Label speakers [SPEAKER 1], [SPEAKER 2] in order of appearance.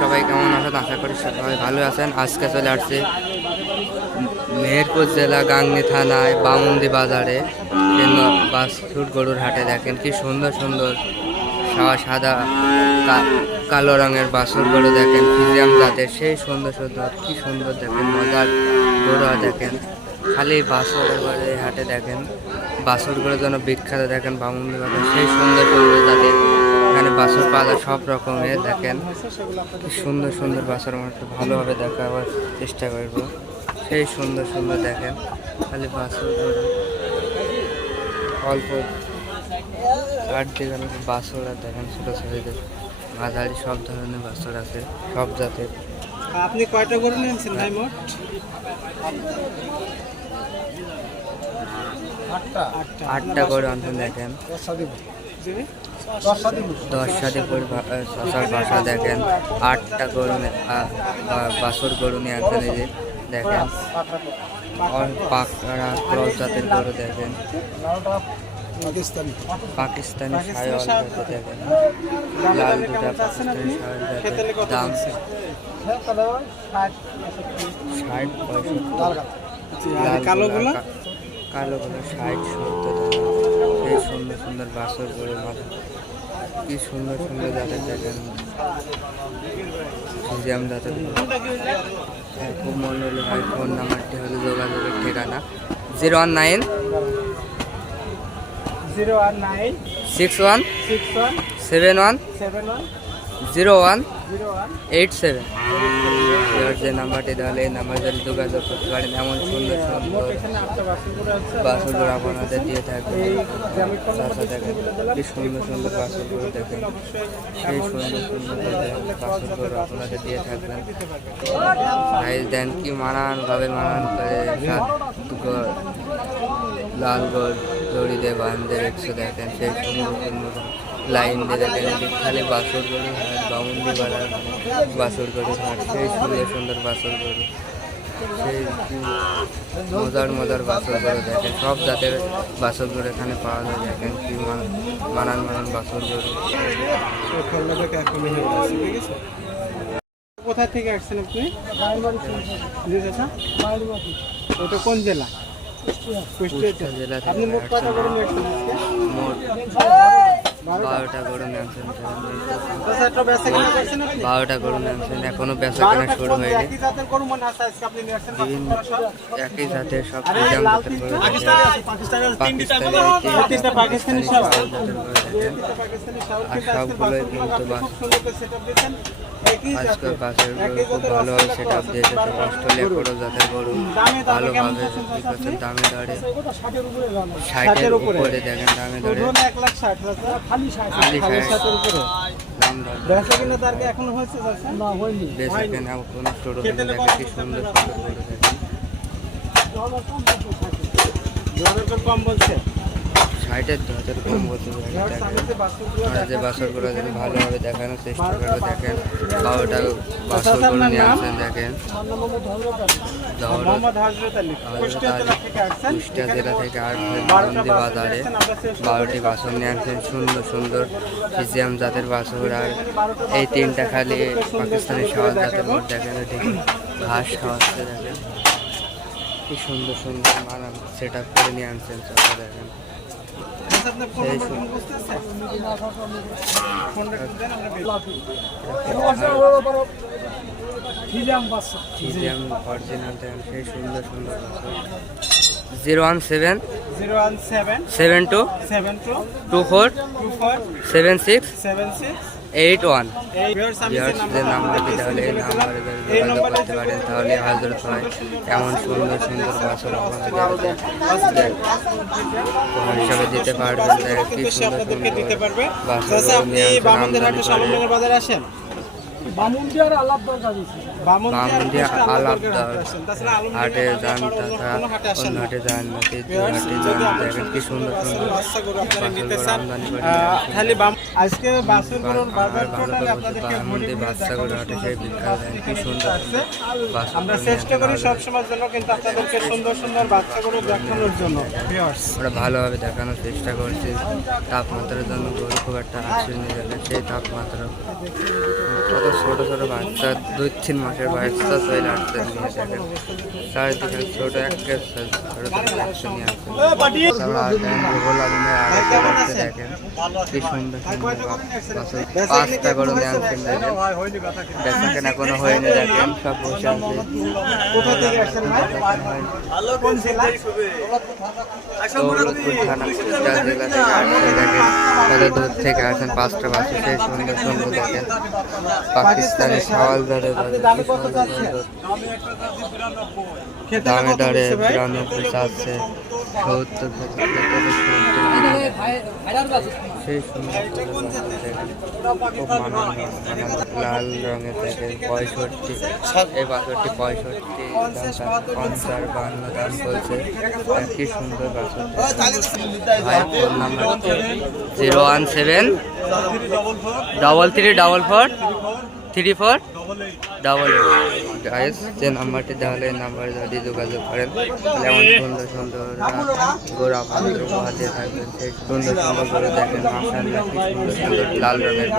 [SPEAKER 1] সবাই কেমন আছেন? আশা করি সবাই ভালো আছেন। আজকে চলে আসছে মেহেরপুর জেলা গাংনি থানায় বামুন্দি বাজারে। বাস বাসুর গরুর হাটে দেখেন কি সুন্দর সুন্দর সাদা সাদা কালো রঙের বাসুর গরু দেখেন। ফিজিয়াম জাতের সেই সুন্দর সুন্দর, কি সুন্দর দেখেন, মজার গরু দেখেন। খালি বাসুর এবারে হাটে দেখেন। বাসুর গরুর জন্য বিখ্যাত দেখেন বামুন্দি বাজার। সেই সুন্দর সুন্দর জাতের এখানে বাসুর যায় সব রকমের দেখেন। সুন্দর সুন্দর বাসুর আমার একটু ভালোভাবে দেখাবার চেষ্টা করব। সেই সুন্দর সুন্দর দেখেন খালি বাসুর অল্প আট দিকে বাসুর আর দেখেন ছোটো ছেলেদের। মাঝারি সব ধরনের বাসুর আছে সব জাতের।
[SPEAKER 2] আপনি কয়টা গরু নিয়েছেন ভাই মোট? আটটা
[SPEAKER 1] আটটা করে আনতেন দেখেন? দশ সাথে শশার বাসা দেখেন। আটটা গরু আ- গরু নিয়ে এই যে দেখেন। পাকড়া ক্রস জাতের গরু দেখেন। পাকিস্তানি সায়ল দেখেন। লাল দুটা পাকিস্তানি সায়ল দাম? ষাট
[SPEAKER 2] কালোগুলো
[SPEAKER 1] কালোগুলো সত্তর সেই সুন্দর সুন্দর বাসর গরু কি সুন্দর সুন্দর দাঁতের দেখেন জ্যাম দাঁতের খুব মন খুব মন্ডল ভাই ফোন নাম্বারটি হলো যোগাযোগের ঠিকানা। Zero one nine
[SPEAKER 2] zero one nine
[SPEAKER 1] six one
[SPEAKER 2] six one
[SPEAKER 1] seven one
[SPEAKER 2] seven one
[SPEAKER 1] zero one eight seven যে নাম্বারটি তাহলে এই নাম্বার যদি যোগাযোগ করতে পারেন এমন সুন্দর সুন্দর
[SPEAKER 2] বাসনগুলো
[SPEAKER 1] আপনাদের দিয়ে থাকবে। চাষা দেখেন কি সুন্দর সুন্দর বাসগুলো দেখেন। সেই সুন্দর সুন্দর বাসগুলো আপনাদের দিয়ে থাকবেন ভাই দেন কি মানানভাবে মানান করে লাল গোল দড়ি দিয়ে বান্ধে দেখেন সেই সুন্দর সুন্দর লাইন দিয়ে দেখেন খালি বাসর গরু হাট বামুন্দি বাড়ার বাসর গরু হাট সেই সুন্দর সুন্দর বাসর গরু সেই মজার মজার বাসর গরু দেখেন সব জাতের বাসর গরু এখানে পাওয়া যায়। দেখেন কি মানান মানান বাসর
[SPEAKER 2] আছে কোথা থেকে আসছেন আপনি? জি চাচা ওটা কোন জেলা? কুষ্টিয়া
[SPEAKER 1] জেলা
[SPEAKER 2] আপনি মোট নিয়ে আসছেন আজকে?
[SPEAKER 1] মোট
[SPEAKER 2] বারোটা
[SPEAKER 1] গরু
[SPEAKER 2] আপনি
[SPEAKER 1] বারোটা গরু নেমছেন এখনও বেচা কেনা শুরু হয়নি।
[SPEAKER 2] একই আপনি
[SPEAKER 1] বিভিন্ন
[SPEAKER 2] সব? আরে
[SPEAKER 1] সবগুলোই কিন্তু
[SPEAKER 2] আপনি জাতের
[SPEAKER 1] বাসের গরু খুব ভালোভাবে
[SPEAKER 2] অস্ট্রেলিয়া
[SPEAKER 1] সেট আপ
[SPEAKER 2] ক্রস
[SPEAKER 1] দিয়েছে সব।
[SPEAKER 2] জাতের
[SPEAKER 1] অস্ট্রেলিয়া
[SPEAKER 2] গরু।
[SPEAKER 1] ভালোভাবে
[SPEAKER 2] আপনি?
[SPEAKER 1] দামে দরে।
[SPEAKER 2] ষাটের উপরে।
[SPEAKER 1] দেখেন দামে দরে। খালি
[SPEAKER 2] খালি
[SPEAKER 1] ষাট
[SPEAKER 2] উপরে। বেচা কিনা তার কি এখনও হয়েছে? না হয়নি।
[SPEAKER 1] বেশি কেনা কোনো ছোটো কি সুন্দর সুন্দর
[SPEAKER 2] কম বলছে।
[SPEAKER 1] ষাটের দশের কম বলতে পারি
[SPEAKER 2] যে
[SPEAKER 1] বাসরগুলো যদি ভালোভাবে দেখানোর চেষ্টা করে দেখেন বারোটা বাসরগুলো নিয়ে আসেন দেখেন।
[SPEAKER 2] কুষ্টিয়া জেলা থেকে
[SPEAKER 1] আসবেন বন্দি বাজারে বারোটি বাসন নিয়ে আসছেন সুন্দর সুন্দর ফিজিয়াম জাতের বাছুর আর এই তিনটা খালি পাকিস্তানি সওয়াল জাতের মোট দেখেন ঘাস খাওয়াচ্ছে দেখেন। কি সুন্দর সুন্দর মানান সেট আপ করে নিয়ে আনছেন চলো দেখেন। Zero one seven
[SPEAKER 2] zero one seven
[SPEAKER 1] seven two
[SPEAKER 2] seven two
[SPEAKER 1] two four
[SPEAKER 2] two four
[SPEAKER 1] seven six
[SPEAKER 2] seven six
[SPEAKER 1] eight one.
[SPEAKER 2] যে
[SPEAKER 1] নাম্বারটি তাহলে এই নাম্বারে যোগাযোগ করতে পারেন। তাহলে হজরত হয় এমন সুন্দর সুন্দর বাসন হিসাবে দিতে পারবেন কি সুন্দর সুন্দর বাসন
[SPEAKER 2] আপনি বামনদের হাটে
[SPEAKER 1] আমদানি
[SPEAKER 2] বাজারে আসেন?
[SPEAKER 3] বামুন্দিয়ার আলাপ দরকার দিচ্ছে
[SPEAKER 1] বামুন্দিয়া আলাপ
[SPEAKER 2] আলাপ
[SPEAKER 1] হাটে যান তথা অন্য হাটে যান হাটে যান দেখেন কি সুন্দর সুন্দর
[SPEAKER 2] আজকে বাজার আপনাদেরকে
[SPEAKER 1] বাচ্চাগুলো হাটে সেই বিখ্যাত কি সুন্দর
[SPEAKER 2] আমরা চেষ্টা করি সবসময়ের জন্য কিন্তু আপনাদেরকে সুন্দর সুন্দর বাচ্চাগুলো দেখানোর জন্য।
[SPEAKER 1] আমরা ভালোভাবে দেখানোর চেষ্টা করছি। তাপমাত্রার জন্য গরু খুব একটা আসেনি দেখেন সেই তাপমাত্রা। কত ছোট ছোট বাচ্চা দুই তিন মাসের বাচ্চা চলে আসছে নিয়ে দেখেন চারিদিকে ছোট একটা ছোট ছোট বাচ্চা নিয়ে দেখেন। কি সুন্দর পাঁচটা গরু নিয়ে আসছেন দেখেন। বেচা কেনা কোনো হয়নি দেখেন সব বসে আছে। দূর থেকে আসেন পাঁচটা বাচ্চা সেই সুন্দর সুন্দর দেখেন। পাকিস্তানি সওয়াল ধরে ধরে দামে
[SPEAKER 2] ভাই?
[SPEAKER 1] বিরানব্বই চাচ্ছে। সত্তর সেই মানানো লাল রঙের দেখেন পঁয়ষট্টি। এই বাছরটি পঁয়ষট্টি। পঞ্চাশ বান্ন দাম চলছে। কি সুন্দর বাছর ভাই phone number zero one seven. Double three double four. Three four? Double guys যে নাম্বারটি দেওয়া হলে এই নাম্বারে যদি যোগাযোগ করেন তাহলে এমন সুন্দর সুন্দর গোড়া পাত্র উপহার দিয়ে থাকবেন সেই সুন্দর সুন্দর করে দেখেন আপনার সুন্দর সুন্দর লাল রঙের